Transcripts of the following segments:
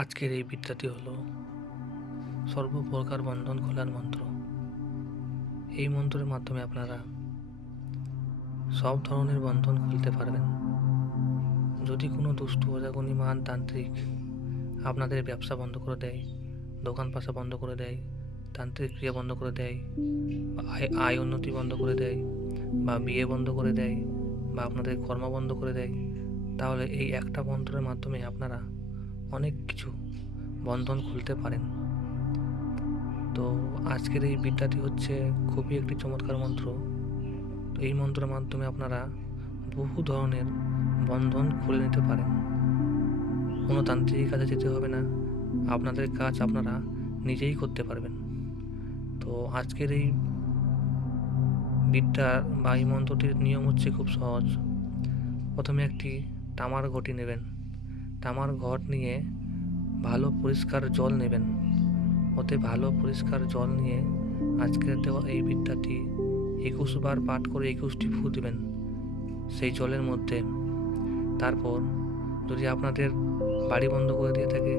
আজকের এই বিদ্যাটি হলো সর্বপ্রকার বন্ধন খোলার মন্ত্র। এই মন্ত্রের মাধ্যমে আপনারা সব ধরনের বন্ধন খুলতে পারবেন। যদি কোনো দুষ্ট অজাগণী মান তান্ত্রিক আপনাদের ব্যবসা বন্ধ করে দেয়, দোকান পাশা বন্ধ করে দেয়, তান্ত্রিক ক্রিয়া বন্ধ করে দেয় আয় উন্নতি বন্ধ করে দেয়, বা বিয়ে বন্ধ করে দেয়, বা আপনাদের কর্ম বন্ধ করে দেয়, তাহলে এই একটা মন্ত্রের মাধ্যমে আপনারা অনেক কিছু বন্ধন খুলতে পারেন। তো আজকের এই বিদ্যাটি হচ্ছে খুবই একটি চমৎকার মন্ত্র। তো এই মন্ত্রের মাধ্যমে আপনারা বহু ধরনের বন্ধন খুলে নিতে পারেন। কোনো তান্ত্রিক কাজে যেতে হবে না, আপনাদের কাজ আপনারা নিজেই করতে পারবেন। তো আজকের এই বিদ্যা বা এই মন্ত্রটির নিয়ম হচ্ছে খুব সহজ। প্রথমে একটি তামার ঘটি নেবেন। তামার ঘট নিয়ে ভালো পরিষ্কার জল নেবেন। ওতে ভালো পরিষ্কার জল নিয়ে আজকের দেওয়া এই বিদ্যাটি একুশ বার পাঠ করে একুশটি ফু দেবেন সেই জলের মধ্যে। তারপর যদি আপনাদের বাড়ি বন্ধ করে দিয়ে থাকে,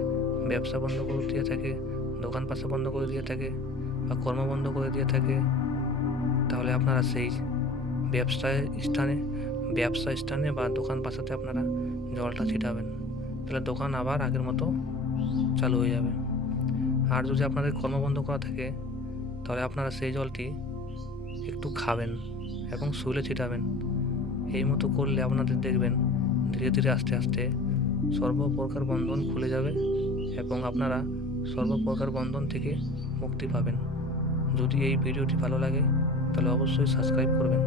ব্যবসা বন্ধ করে দিয়ে থাকে, দোকান পাশা বন্ধ করে দিয়ে থাকে বা কর্ম বন্ধ করে দিয়ে থাকে, তাহলে আপনারা সেই ব্যবসায় স্থানে, ব্যবসা স্থানে বা দোকান পাশাতে আপনারা জলটা ছিটাবেন। তাহলে দোকান আবার আগের মতো চালু হয়ে যাবে। আর যদি আপনাদের কর্ম বন্ধ করা থাকে, তাহলে আপনারা সেই জলটি একটু খাবেন এবং শুলে ছিটাবেন। এই মতো করলে আপনাদের দেখবেন ধীরে ধীরে আস্তে আস্তে সর্বপ্রকার বন্ধন খুলে যাবে এবং আপনারা সর্বপ্রকার বন্ধন থেকে মুক্তি পাবেন। যদি এই ভিডিওটি ভালো লাগে, তাহলে অবশ্যই সাবস্ক্রাইব করবেন।